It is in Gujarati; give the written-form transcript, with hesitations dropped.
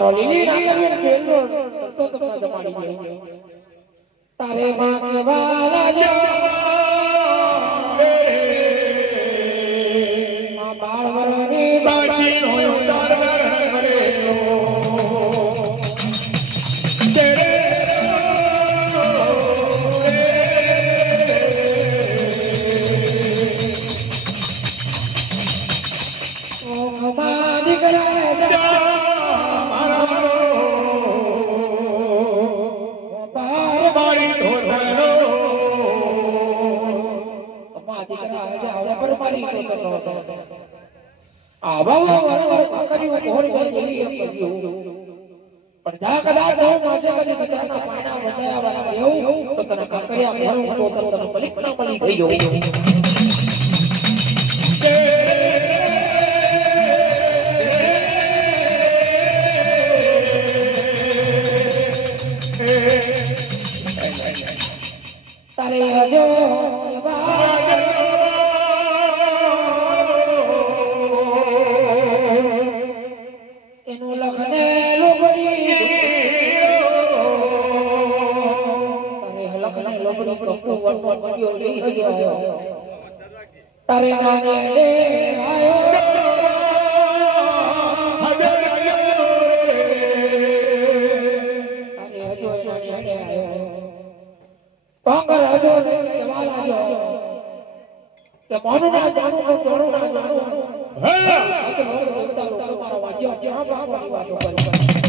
મારો લીલી નાગરવેલ ખેલનો તો તમને જમાડી ગયો તારે માં કેવા રાજા માં બાળવરની બાજી હોય તારગર હરેલો તેરે ઓ ખમાડી કરાય તારે હજો એનું લખને લોબડી તારે લખને લોબડી કપુ વટો પડ્યો લઈ હજો તારે નાને રે આયો તારે હજો નાને રે આયો પાંગર હજો રે વાલા જો કે માનું ના જાણું તો જોડું ના જાણું હે સત લોકો દેવતા લોકો મારા વાજ્યો જ્યાં બાપની વાતો કરી